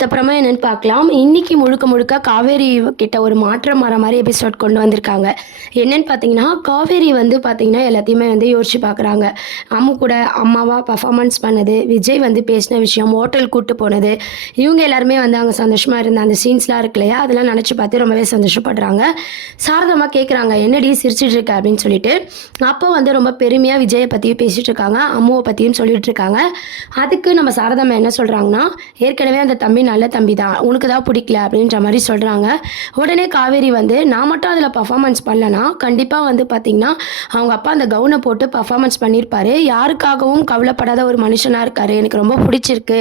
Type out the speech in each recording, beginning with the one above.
அதுக்கப்புறமா என்னன்னு பார்க்கலாம். இன்னைக்கு முழுக்க முழுக்க காவேரி கிட்ட ஒரு மாற்றம் வர மாரி எபிசோட் கொண்டு வந்திருக்காங்க. என்னன்னு பார்த்தீங்கன்னா, காவேரி வந்து பார்த்தீங்கன்னா, எல்லாத்தையுமே வந்து யோசிச்சு பார்க்குறாங்க. அம்மு கூட அம்மாவா பெர்ஃபார்மன்ஸ் பண்ணது, விஜய் வந்து பேசின விஷயம், ஹோட்டல் கூட்டு போனது, இவங்க எல்லாருமே வந்து அங்க சந்தோஷமா இருந்த அந்த சீன்ஸ்லாம் இருக்கு இல்லையா? அதெல்லாம் நெனச்சு பார்த்து ரொம்பவே சந்தோஷப்படுறாங்க. சாரதாம்மா கேட்குறாங்க, "என்னடி சிரிச்சுட்டு இருக்க?" அப்படின்னு சொல்லிட்டு. அப்போ வந்து ரொம்ப பெருமையா விஜய பத்தி பேசிட்டு இருக்காங்க. அம்முவ பத்தியும் சொல்லிட்டு இருக்காங்க. அதுக்கு நம்ம சாரதாம்மா என்ன சொல்றாங்கன்னா, "ஏற்கனவே அந்த தம்பி நல்ல தம்பி தான். உனக்கு தான் பிடிக்கல." அப்படின்ற மாரி சொல்றாங்க. உடனே காவேரி வந்து, "நான் மட்டும் அதில பெர்ஃபார்மன்ஸ் பண்ணலனா, கண்டிப்பா வந்து பார்த்தீங்கன்னா, அவங்க அப்பா அந்த கவுன போட்டு பெர்ஃபார்மன்ஸ் பண்ணியிருப்பாரு. யாருக்காகவும் கவலைப்படாத ஒரு மனுஷனா இருக்காரு. எனக்கு ரொம்ப பிடிச்சிருக்கு.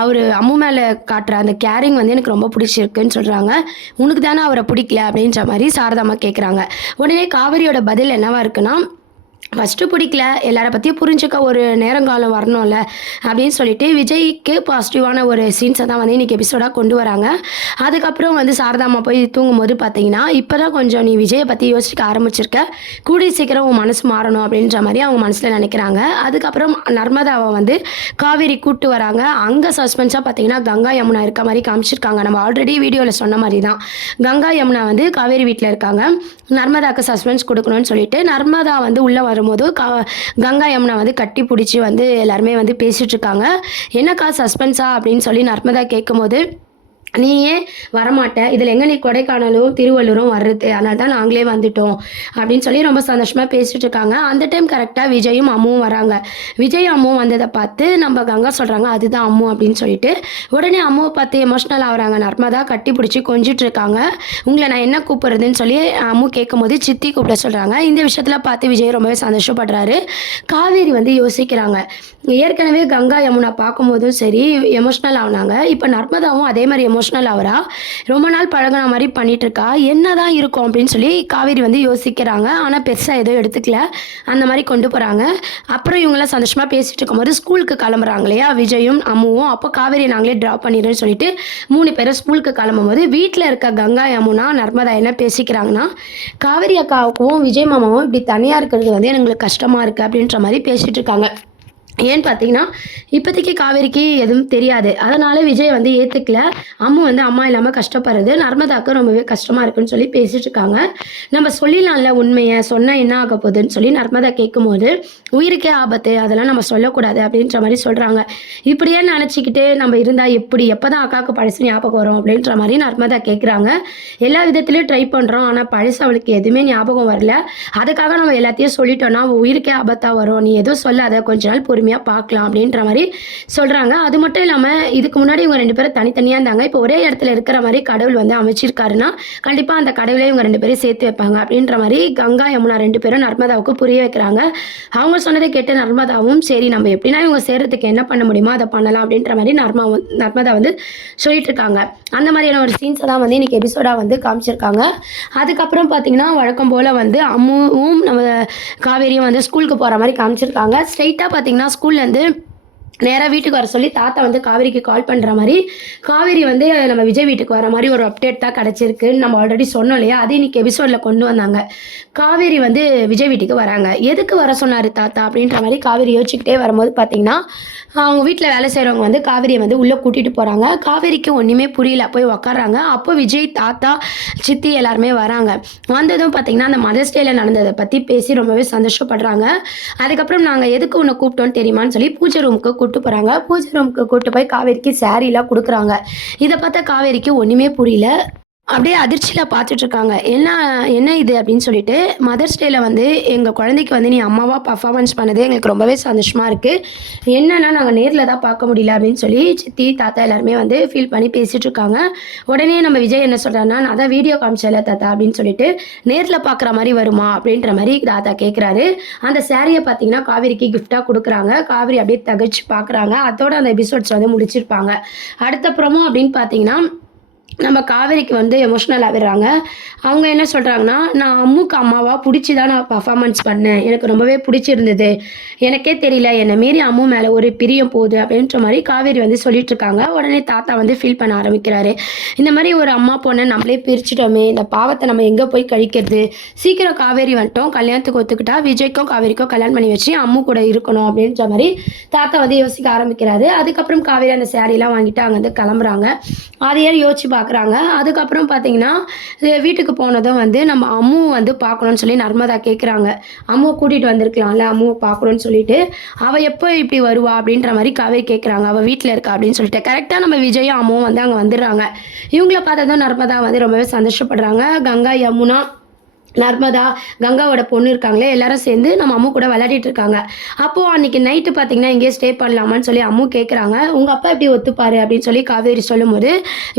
அவரு அம்மு மேல காட்டுற அந்த கேரிங் வந்து எனக்கு ரொம்ப பிடிச்சிருக்குன்னு" சொல்றாங்க. "உனக்கு தானே அவர பிடிக்கல?" அப்படின்ற மாரி சாரதாம்மா கேட்குறாங்க. உடனே காவேரியோட பதில் என்னவா இருக்குன்னா, "ஃபர்ஸ்ட்டு பிடிக்கல. எல்லார பத்தியும் புரிஞ்சுக்க ஒரு நேரங்காலம் வரணும்ல." அப்படின்னு சொல்லிட்டு விஜய்க்கு பாசிட்டிவான ஒரு சீன்ஸ தான் வந்து இன்னைக்கு எபிசோடா கொண்டு வராங்க. அதுக்கப்புறம் வந்து சாரதாம்மா போய் தூங்கும்போது பார்த்தீங்கன்னா, "இப்ப தான் கொஞ்சம் நீ விஜய பத்தி யோசிக்க ஆரம்பிச்சிருக்க. கூடிய சீக்கிரம் உன் மனசு மாறணும்." அப்படின்ற மாரி அவங்க மனசுல நெனைக்கிறாங்க. அதுக்கப்புறம் நர்மதாவ வந்து காவேரி கூட்டு வராங்க. அங்க சஸ்பென்ஸா பார்த்தீங்கன்னா, கங்கா, யமுனா இருக்க மாரி காமிச்சிருக்காங்க. நம்ம ஆல்ரெடி வீடியோல சொன்ன மாரி தான். கங்கா, யமுனா வந்து காவேரி வீட்ல இருக்காங்க. நர்மதாக்கு சஸ்பென்ஸ் குடுக்கணும்னு சொல்லிட்டு, நர்மதா வந்து உள்ள வரும்போது கங்கா, யமுனா வந்து கட்டி புடிச்சு வந்து எல்லாருமே வந்து பேசிட்டு இருக்காங்க. "என்னக்கா சஸ்பென்ஸா?" அப்படின்னு சொல்லி நர்மதா கேட்கும்போது, "நீ ஏன் வரமாட்ட? இதில எங்க நீ கொடைக்கானலும், திருவள்ளூரும் வர்றது? அதனால தான் நாங்களே வந்துட்டோம்." அப்படின்னு சொல்லி ரொம்ப சந்தோஷமா பேசிட்டு இருக்காங்க. அந்த டைம் கரெக்ட்டா விஜயும், அம்முவும் வராங்க. விஜயும், அம்முவும் வந்தத பார்த்து நம்ம கங்கா சொல்றாங்க, "அதுதான் அம்மு." அப்படின்னு சொல்லிட்டு. உடனே அம்முவ பார்த்து எமோஷனல் ஆகுறாங்க நர்மதா. கட்டி பிடிச்சு கொஞ்சிட்டு இருக்காங்க. "உங்கள நான் என்ன கூப்பிடுறதுன்னு?" சொல்லி அம்மு கேட்கும்போது சித்தி கூப்பிட சொல்றாங்க. இந்த விஷயத்துல பார்த்து விஜய் ரொம்பவே சந்தோஷப்படுறாரு. காவேரி வந்து யோசிக்கிறாங்க. ஏற்கனவே கங்கா, யமுனா பார்க்கும்போதும் சரி எமோஷனல் ஆவுனாங்க. இப்ப நர்மதாவும் அதே மாரி எமோஷனல் ஆவுறா. ரொம்ப நாள் பழகுன மாரி பண்ணிட்டுருக்கா. என்னதான் இருக்கும் அப்படின்னு சொல்லி காவேரி வந்து யோசிக்கிறாங்க. ஆனா பெருசா எதுவும் எடுத்துக்கல. அந்த மாரி கொண்டு போறாங்க. அப்புறம் இவங்கலாம் சந்தோஷமா பேசிட்டு இருக்கும்போது ஸ்கூலுக்கு கிளம்புறாங்க இல்லையா? விஜயும், அம்முவும். அப்போ காவேரிய நாங்களே ட்ராப் பண்ணிடுறோம்னு சொல்லிட்டு 3 பேரும் ஸ்கூலுக்கு கிளம்பும்போது, வீட்ல இருக்க கங்கா, யமுனா, நர்மதா என்ன பேசிக்கிறாங்கன்னா, "காவேரி அக்காவுக்கும், விஜய் மாமாவும் இப்படி தனியா இருக்கிறது வந்து எங்களுக்கு கஷ்டமா இருக்கு." அப்படின்ற மாரி பேசிட்டு இருக்காங்க. ஏன்னு பார்த்தீங்கன்னா, இப்போதைக்கு காவேரிக்கு எதுவும் தெரியாது. அதனால விஜய் வந்து ஏத்துக்கல. அம்மு வந்து அம்மா இல்லாம கஷ்டப்படுறது நர்மதாக்கு ரொம்பவே கஷ்டமா இருக்குன்னு சொல்லி பேசிட்டு இருக்காங்க. நம்ம சொல்லிடலாம்ல உண்மைய. சொன்னா என்ன ஆக போகுதுன்னு சொல்லி நர்மதா கேட்கும்போது, "உயிருக்கே ஆபத்து. அதெல்லாம் நம்ம சொல்லக்கூடாது." அப்படின்ற மாரி சொல்றாங்க. "இப்படியே நெனச்சுக்கிட்டு நம்ம இருந்தா எப்படி? எப்பதான் அக்காவுக்கு பழசு ஞாபகம் வரும்?" அப்படின்ற மாரி நர்மதா கேட்குறாங்க. "எல்லா விதத்திலயும் ட்ரை பண்றோம். ஆனா பழசு அவளுக்கு எதுவுமே ஞாபகம் வரல. அதுக்காக நம்ம எல்லாத்தையும் சொல்லிட்டோம்னா, அவ உயிருக்கே ஆபத்தா வரும். நீ எதுவும் சொல்லாத. கொஞ்ச நாள் பொறுமையா பார்க்கலாம்." அப்படின்ற மாரி சொல்றாங்க. அது மட்டும் இல்லாம, இதுக்கு முன்னாடி இவங்க 2 பேரும் தனித்தனியா இருந்தாங்க. இப்போ ஒரே இடத்துல இருக்கிற மாரி கடவுள் வந்து அமைச்சிருக்காருன்னா, கண்டிப்பா அந்த கடவுளே இவங்க 2 பேரையும் சேர்த்து வைப்பாங்க. அப்படின்ற மாரி கங்கா, யமுனா 2 பேரும் நர்மதாவுக்கு புரிய வைக்கிறாங்க. அவங்க சொன்னத கேட்டு நர்மதாவும், "சரி நம்ம எப்படின்னா இவங்க சேர்றதுக்கு என்ன பண்ண முடியுமோ அத பண்ணலாம்." அப்படின்ற மாரி நர்மதா வந்து சொல்லிட்டு இருக்காங்க. அந்த மாதிரியான ஒரு சீன்ஸ தான் வந்து இன்னைக்கு எபிசோடா வந்து காமிச்சிருக்காங்க. அதுக்கப்புறம் பார்த்தீங்கன்னா, வழக்கம் போல வந்து அம்முவும் நம்ம காவேரியும் வந்து ஸ்கூலுக்கு போற மாரி காமிச்சிருக்காங்க. ஸ்ட்ரெயிட்டா பார்த்தீங்கன்னா, ஸ்கூல்லேருந்து நேரா வீட்டுக்கு வர சொல்லி தாத்தா வந்து காவேரிக்கு கால் பண்ற மாரி, காவேரி வந்து நம்ம விஜய் வீட்டுக்கு வர மாரி ஒரு அப்டேட் தான் கிடைச்சிருக்குன்னு நம்ம ஆல்ரெடி சொன்னோம் இல்லையா? அது இன்னைக்கு எபிசோட்ல கொண்டு வந்தாங்க. காவேரி வந்து விஜய் வீட்டுக்கு வராங்க. "எதுக்கு வர சொன்னாரு தாத்தா?" அப்படின்ற மாரி காவேரி யோசிச்சுக்கிட்டே வரும்போது பார்த்தீங்கன்னா, அவங்க வீட்ல வேலை செய்றவங்க வந்து காவேரிய வந்து உள்ள கூட்டிட்டு போறாங்க. காவேரிக்கு ஒண்ணுமே புரியல. போய் உட்கார்றாங்க. அப்போ விஜய், தாத்தா, சித்தி எல்லாருமே வராங்க. வந்ததும் பார்த்தீங்கன்னா, அந்த மதர்ஸ் டேல நடந்தத பத்தி பேசி ரொம்பவே சந்தோஷப்படுறாங்க. அதுக்கப்புறம் "நாங்க எதுக்கு உன்ன கூப்பிட்டோம்னு தெரியுமான்னு?" சொல்லி பூஜை ரூமுக்கு கூட்டு போறாங்க. பூஜை ரூமுக்கு கூட்டு போய் காவேரிக்கு சாரீலாம் குடுக்குறாங்க. இத பார்த்த காவேரிக்கு ஒண்ணுமே புரியல. அப்படியே அதிர்ச்சியில பார்த்துட்டு இருக்காங்க. "என்ன என்ன இது?" அப்படின்னு சொல்லிட்டு. "மதர்ஸ் டேல வந்து எங்க குழந்தைக்கு வந்து நீ அம்மாவா பெர்ஃபார்மன்ஸ் பண்ணது எங்களுக்கு ரொம்பவே சந்தோஷமா இருக்கு. என்னன்னா நாங்க நேர்ல தான் பார்க்க முடியல." அப்படின்னு சொல்லி சித்தி, தாத்தா எல்லாருமே வந்து ஃபீல் பண்ணி பேசிட்டு இருக்காங்க. உடனே நம்ம விஜய் என்ன சொல்றாருன்னா, "நான் தான் வீடியோ காமிச்சேன்ல தாத்தா." அப்படின்னு சொல்லிட்டு, "நேர்ல பார்க்குற மாரி வருமா?" அப்படின்ற மாரி தாத்தா கேட்குறாரு. அந்த சாரிய பார்த்தீங்கன்னா, காவேரிக்கு கிஃப்ட்டா குடுக்குறாங்க. காவேரி அப்படியே திகச்சு பார்க்குறாங்க. அதோட அந்த எபிசோட்ஸ் வந்து முடிச்சிருப்பாங்க. அடுத்த ப்ரோமோ அப்படின்னு பார்த்தீங்கன்னா, நம்ம காவேரிக்கு வந்து எமோஷ்னல் ஆகிடுறாங்க. அவங்க என்ன சொல்கிறாங்கன்னா, நான் அம்முக்கு அம்மாவா புடிச்சு தான் நான் பர்ஃபார்மன்ஸ் பண்ணேன். எனக்கு ரொம்பவே பிடிச்சிருந்தது. எனக்கே தெரியல என்ன மீறி அம்மு மேலே ஒரு பிரியம் போகுது அப்படின்ற மாதிரி காவேரி வந்து சொல்லிட்டுருக்காங்க. உடனே தாத்தா வந்து ஃபீல் பண்ண ஆரம்பிக்கிறாரு. இந்த மாதிரி ஒரு அம்மா பொண்ணை நம்மளே பிரிச்சுட்டோமே, இந்த பாவத்தை நம்ம எங்கே போய் கழிக்கிறது? சீக்கிரம் காவேரி வந்துட்டோம், கல்யாணத்துக்கு ஒத்துக்கிட்டா விஜய்க்கும் காவேரிக்கும் கல்யாணம் பண்ணி வச்சு அம்மு கூட இருக்கணும் அப்படின்ற மாதிரி தாத்தா வந்து யோசிக்க ஆரம்பிக்கிறாரு. அதுக்கப்புறம் காவேரி அந்த சேரீலாம் வாங்கிட்டு அங்கேருந்து கிளம்புறாங்க. அதையே யோசிச்சு பார்க்குறாங்க. அதுக்கப்புறம் பார்த்தீங்கன்னா, வீட்டுக்கு போனதும் வந்து நம்ம அம்மு வந்து பார்க்கணும்னு சொல்லி நர்மதா கேட்குறாங்க. அம்முவ கூட்டிட்டு வந்திருக்கலாம்ல, அம்முவ பார்க்கணும்னு சொல்லிட்டு. அவ எப்போ இப்படி வருவா? அப்படின்ற மாரி காவேரி கேட்குறாங்க. அவ வீட்ல இருக்கா அப்படின்னு சொல்லிட்டு. கரெக்ட்டா நம்ம விஜயும் அம்முவும் வந்து அங்க வந்துடுறாங்க. இவங்கள பார்த்ததும் நர்மதா வந்து ரொம்பவே சந்தோஷப்படுறாங்க. கங்கா, யமுனா, நர்மதா, கங்காவோட பொண்ணு இருக்காங்களே, எல்லாரும் சேர்ந்து நம்ம அம்மு கூட விளையாடிட்டு இருக்காங்க. அப்போ அன்னைக்கு நைட்டு பார்த்தீங்கன்னா, இங்கேயே ஸ்டே பண்ணலாமான்னு சொல்லி அம்மு கேட்குறாங்க. உங்க அப்பா எப்படி ஒத்துப்பாரு? அப்படின்னு சொல்லி காவேரி சொல்லும்போது,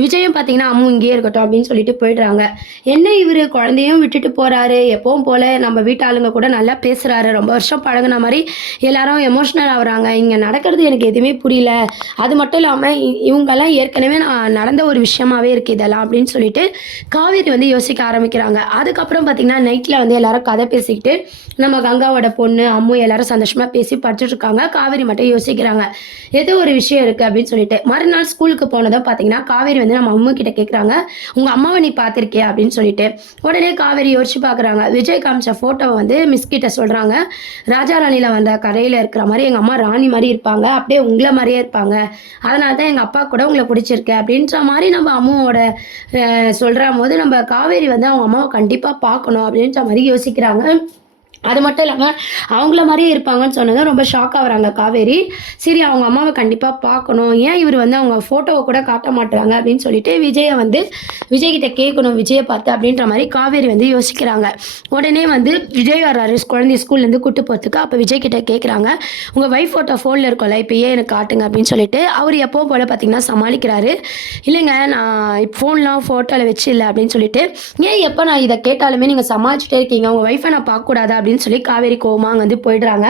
விஜயும் பார்த்தீங்கன்னா, அம்மு இங்கேயே இருக்கட்டும் அப்படின்னு சொல்லிட்டு போயிடுறாங்க. என்ன இவரு குழந்தையும் விட்டுட்டு போறாரு, எப்பவும் போல நம்ம வீட்டு ஆளுங்க கூட நல்லா பேசுறாரு, ரொம்ப வருஷம் பழகுன மாரி எல்லாரும் எமோஷனல் ஆகுறாங்க. இங்க நடக்கிறது எனக்கு எதுவுமே புரியல. அது மட்டும் இல்லாம இவங்கலாம் ஏற்கனவே நடந்த ஒரு விஷயமாவே இருக்கு இதெல்லாம் அப்படின்னு சொல்லிட்டு காவேரி வந்து யோசிக்க ஆரம்பிக்கிறாங்க. அதுக்கப்புறம் பார்த்தீங்கன்னா, நைட்ல வந்து எல்லாரும் கதை பேசிக்கிட்டு நம்ம கங்காவோட பொண்ணு அம்மு எல்லாரும் சந்தோஷமா பேசி படிச்சுட்டு இருக்காங்க. காவேரி மட்டும் யோசிக்கிறாங்க. ஏதோ ஒரு விஷயம் இருக்கு அப்படின்னு சொல்லிட்டு. மறுநாள் ஸ்கூலுக்கு போனதும் பார்த்தீங்கன்னா, காவேரி வந்து நம்ம அம்மு கிட்ட கேட்குறாங்க, உங்க அம்மாவை நீ பார்த்திருக்கியா அப்படின்னு சொல்லிட்டு. உடனே காவேரி யோசிச்சு பார்க்குறாங்க. விஜய் காமிச்ச ஃபோட்டோவை வந்து மிஸ் கிட்ட சொல்றாங்க. ராஜா ராணியில வந்த கரையில இருக்கிற மாதிரி எங்க அம்மா ராணி மாதிரி இருப்பாங்க, அப்படியே உங்களை மாதிரியே இருப்பாங்க. அதனால தான் எங்க அப்பா கூட உங்களை பிடிச்சிருக்கு அப்படின்ற மாதிரி நம்ம அம்முவோட சொல்ற போது நம்ம காவேரி வந்து அவங்க அம்மாவை கண்டிப்பா பார்க்கணும் அப்படின்ற மாதிரி யோசிக்கிறாங்க. அது மட்டும் இல்லாமல் அவங்கள மாதிரியே இருப்பாங்கன்னு சொன்னதும் ரொம்ப ஷாக் ஆகுறாங்க காவேரி. சரி அவங்க அம்மாவை கண்டிப்பாக பார்க்கணும், ஏன் இவர் வந்து அவங்க ஃபோட்டோவை கூட காட்ட மாட்டுறாங்க அப்படின்னு சொல்லிட்டு விஜய்கிட்ட கேட்கணும் விஜயை பார்த்து அப்படின்ற மாதிரி காவேரி வந்து யோசிக்கிறாங்க. உடனே வந்து விஜய் வர்றாரு குழந்தைய ஸ்கூல்லேருந்து கூட்டு போகிறதுக்கு. அப்போ விஜய் கிட்ட கேட்குறாங்க, உங்கள் ஒய்ஃப் ஃபோட்டோ ஃபோனில் இருக்கும்ல, இப்போ ஏன் எனக்கு காட்டுங்க அப்படின்னு சொல்லிட்டு. அவர் எப்போ போல் பார்த்தீங்கன்னா சமாளிக்கிறாரு. இல்லைங்க நான் ஃபோன்லாம் ஃபோட்டோவில் வச்சு இல்லை அப்படின்னு சொல்லிட்டு. ஏன் எப்போ நான் இதை கேட்டாலுமே நீங்கள் சமாளிச்சுட்டே இருக்கீங்க, உங்கள் ஒய்ஃபை நான் பார்க்கக்கூடாதா அப்படின்னு சொல்லி காவேரி கோவமா அங்க வந்து போயிடுறாங்க.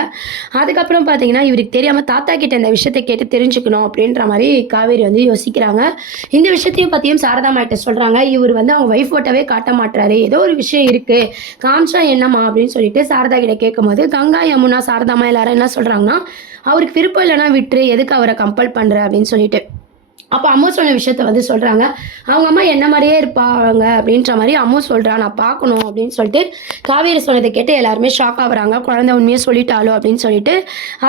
அதுக்கப்புறம் பார்த்தீங்கன்னா, இவருக்கு தெரியாம தாத்தா கிட்ட இந்த விஷயத்தை கேட்டு தெரிஞ்சுக்கணும் அப்படின்ற மாதிரி காவேரி வந்து யோசிக்கிறாங்க. இந்த விஷயத்தையும் பத்தியும் சாரதாம்மா கிட்ட சொல்றாங்க. இவர் வந்து அவங்க ஒய்ஃப் ஃபோட்டோவே காட்ட மாட்டாரு, ஏதோ ஒரு விஷயம் இருக்கு, காமிச்சா என்னம்மா அப்படின்னு சொல்லிட்டு சாரதா கிட்ட கேட்கும்போது, கங்கா, யமுனா, சாரதாம்மா எல்லாரும் என்ன சொல்றாங்கன்னா, அவருக்கு விருப்பம் இல்லைன்னா விட்டுரு, எதுக்கு அவரை கம்பல் பண்ற அப்படின்னு சொல்லிட்டு. அப்போ அம்மு சொன்ன விஷயத்த வந்து சொல்கிறாங்க. அவங்க அம்மா என்ன மாதிரியே இருப்பாங்க அப்படின்ற மாதிரி அம்மு சொல்கிறா, நான் பார்க்கணும் அப்படின்னு சொல்லிட்டு. காவேரி சொன்னதை கேட்டு எல்லாருமே ஷாக் ஆகுறாங்க. குழந்தை உண்மையை சொல்லிட்டாலோ அப்படின்னு சொல்லிட்டு.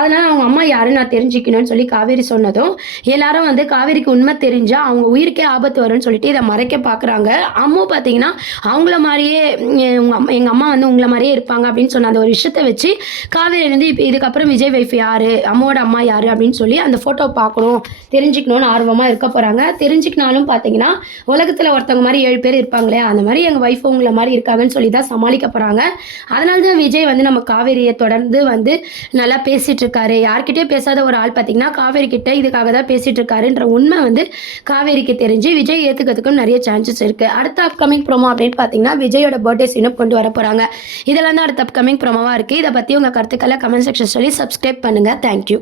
அதனால் அவங்க அம்மா யாருன்னு நான் தெரிஞ்சுக்கணும்னு சொல்லி காவேரி சொன்னதும் எல்லாரும் வந்து காவேரிக்கு உண்மை தெரிஞ்சால் அவங்க உயிருக்கே ஆபத்து வரும்னு சொல்லிட்டு இதை மறைக்க பார்க்குறாங்க. அம்மு பார்த்தீங்கன்னா அவங்கள மாதிரியே எங்கள் அம்மா வந்து உங்களை மாதிரியே இருப்பாங்க அப்படின்னு சொன்ன அந்த ஒரு விஷயத்தை வச்சு காவேரி வந்து இப்போ இதுக்கப்புறம் விஜய் வைஃப் யார், அம்மாவோட அம்மா யார் அப்படின்னு சொல்லி அந்த ஃபோட்டோ பார்க்கணும் தெரிஞ்சுக்கணும்னு ஆர்வமாக இருக்க போகிறாங்க. தெரிஞ்சுக்கினாலும் பார்த்தீங்கன்னா உலகத்தில் ஒருத்தவங்க மாதிரி 7 பேர் இருப்பாங்களே, அந்த மாதிரி எங்கள் ஒய்ஃப் உங்களை மாதிரி இருக்காங்கன்னு சொல்லி தான் சமாளிக்க போகிறாங்க. அதனால தான் விஜய் வந்து நம்ம காவேரியை தொடர்ந்து வந்து நல்லா பேசிகிட்டு இருக்காரு. யார்கிட்டயும் பேசாத ஒரு ஆள் பார்த்தீங்கன்னா காவேரி கிட்ட இதுக்காக தான் பேசிகிட்டு இருக்காருன்ற உண்மை வந்து காவேரிக்கு தெரிஞ்சு விஜய் ஏற்றுக்கிறதுக்கும் நிறைய சான்சஸ் இருக்குது. அடுத்த அப்கமிங் ப்ரோமோ அப்படின்னு பார்த்தீங்கன்னா விஜயோட பர்த்டே சீனும் கொண்டு வர போகிறாங்க. இதெல்லாம் தான் அடுத்த அப்கமிங் ப்ரோமோவாக இருக்குது. இதை பற்றி உங்கள் கருத்துக்களை கமெண்ட் செக்ஷன் சொல்லி சப்ஸ்கிரைப் பண்ணுங்கள். தேங்க்யூ.